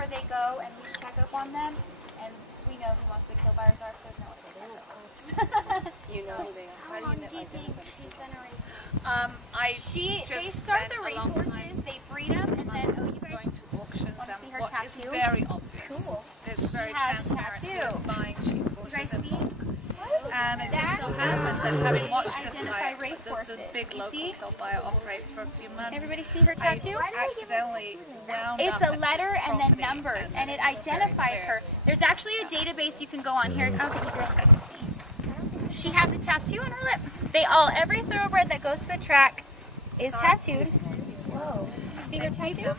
where they go and we check up on them, and we know who most of the kill buyers are, so there's no one they know. You know who they are. How long do you think she's been a racer? They start the racehorses, they breed them, and then you guys going to auctions want to see and her what is tattoo? very obvious. Cool. It's very has a transparent. tattoo. Who's buying cheap You horses guys in see? bulk. And it just so happened that having watched this Identify guy, racehorses. the big You local see? kill buyer operate for a few months, Everybody see her I tattoo? accidentally wound It's up a at letter this and then property, numbers, and it identifies her. There's actually a database you can go on here. I don't think you girls got to see. She has a tattoo on her lip. Every thoroughbred that goes to the track is tattooed. Whoa. You see her tattoo?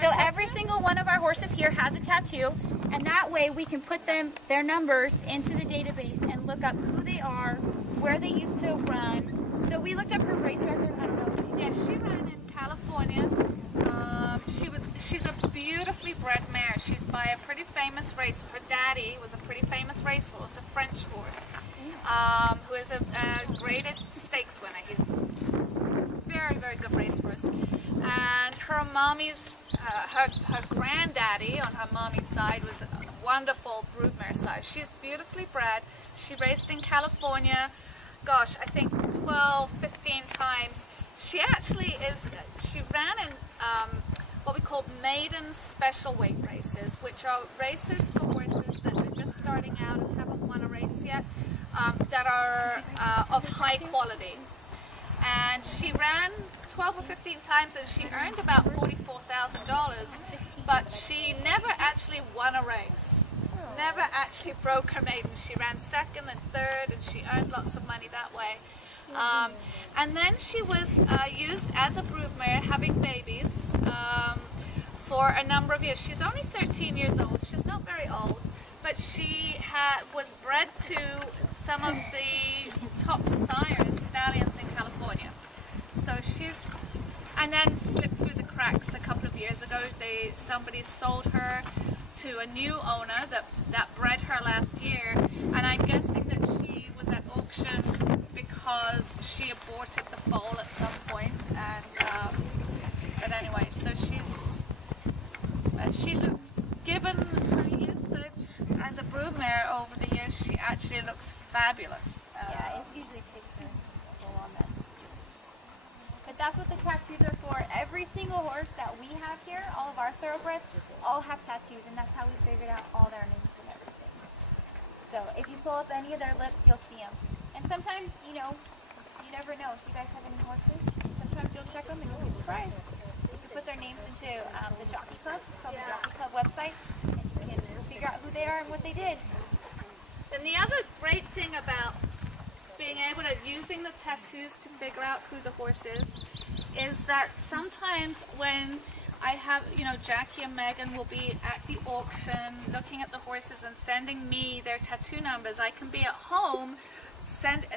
So every single one of our horses here has a tattoo, and that way we can put their numbers into the database and look up who they are, where they used to run. So we looked up her race record. I don't know. Yeah, she ran in California. She's a beautifully bred mare. She's by a pretty famous race. Her daddy was a pretty famous racehorse, a French horse, who is a graded stakes winner. He's a very, very good racehorse. And her mommy's, her granddaddy on her mommy's side was a wonderful broodmare size. She's beautifully bred. She raced in California, gosh, I think 12, 15 times. She actually she ran in what we call maiden special weight races, which are races for horses that are just starting out and haven't won a race yet, that are of high quality. And she ran 12 or 15 times and she earned about $44,000, but she never actually won a race. Never actually broke her maiden. She ran second and third and she earned lots of money that way. And then she was used as a broodmare, having babies for a number of years. She's only 13 years old. She's not very old, but she was bred to some of the top sires, stallions in California. So and then slipped through the cracks a couple of years ago. Somebody sold her to a new owner that bred her last year, and I'm guessing that she was at auction because she aborted the foal at some point. And but anyway, so she looked, given her usage as a broodmare over the years, she actually looks fabulous. Yeah, it usually takes her full on that. But that's what the tattoos are for. Every single horse that we have here, all of our thoroughbreds, all have tattoos, and that's how we figured out all their names and everything. So if you pull up any of their lips, you'll see them. And sometimes, you never know. If you guys have any horses, sometimes you'll check them and you'll be surprised. You can put their names into the Jockey Club. It's called the Jockey Club website, and you can figure out who they are and what they did. And the other great thing about being able to using the tattoos to figure out who the horse is that sometimes when I have, Jackie and Megan will be at the auction looking at the horses and sending me their tattoo numbers. I can be at home,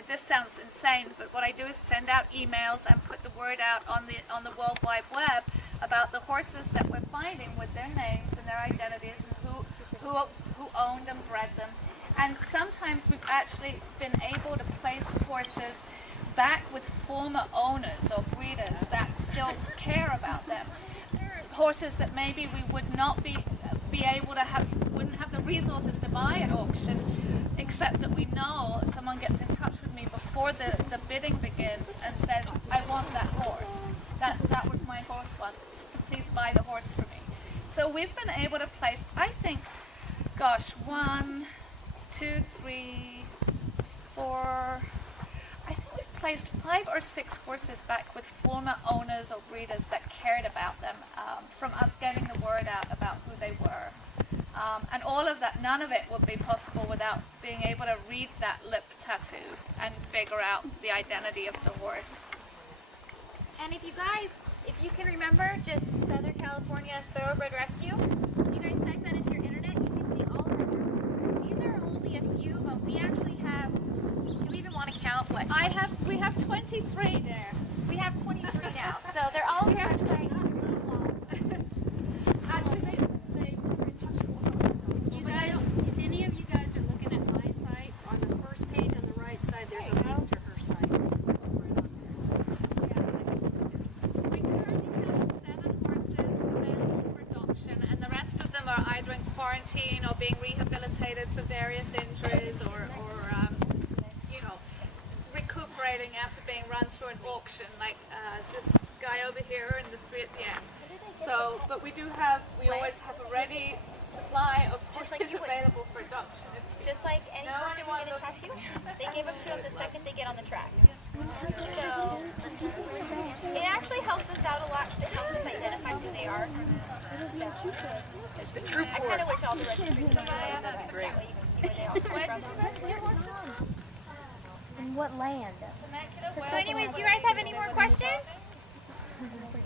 this sounds insane, but what I do is send out emails and put the word out on the World Wide Web about the horses that we're finding with their names and their identities and who owned and bred them. And sometimes we've actually been able to place horses back with former owners or breeders that still care about them. Horses that maybe we would not be able to wouldn't have the resources to buy at auction, except that we know someone gets in touch with me before the bidding begins and says, I want that horse. That was my horse once. Please buy the horse for me. So we've been able to place, I think, gosh, 1, 2, 3, 4, I think we've placed 5 or 6 horses back with former owners or breeders that cared about them from us getting the word out about who they were. And all of that, none of it would be possible without being able to read that lip tattoo and figure out the identity of the horse. And if you can remember, just Southern California Thoroughbred Rescue, you guys type that into your internet, you can see all the horses. These are only a few, but we actually have, do we even want to count what? We have 23 there. We have 23 now, so they're all on the website. Actually, You guys, if any of you guys are looking at my site, on the first page on the right side, there's a link to her site. we currently have 7 horses available for adoption, and the rest routine or being rehabilitated for various injuries or you know, recuperating after being run through an auction, like this guy over here and the three at the end. So, but we always have a ready supply of horses available for adoption. Just like any person who get a tattoo, they give them to them the second they get on the track. So it actually helps us out a lot because it helps us identify who they are. I kind of wish all the registries were that. That way you can see where they all Where come did from. you rescue horses? In what land? So anyways, do you guys have any more questions?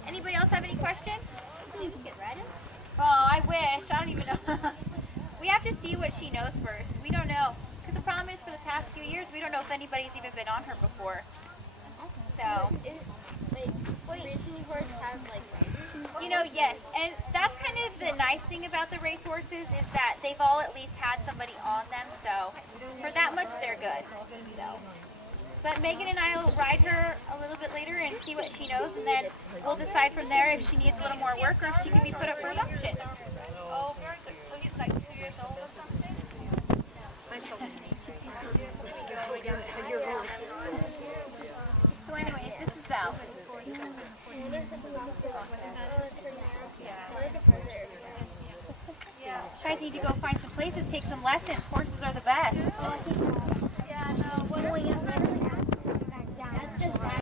Anybody else have any questions? Oh, I wish. I don't even know. We have to see what she knows first. We don't know. Because the problem is for the past few years, we don't know if anybody's even been on her before. So, Racing horse have like you know, yes. And that's kind of the nice thing about the race horses is that they've all at least had somebody on them. So, for that much, they're good. So. But Megan and I will ride her a little bit later and see what she knows, and then we'll decide from there if she needs a little more work or if she can be put up for adoption. Oh, very good. So he's like 2 years old or something? So anyways, this is Val. Guys need to go find some places, take some lessons. Horses are the best. Yeah, no.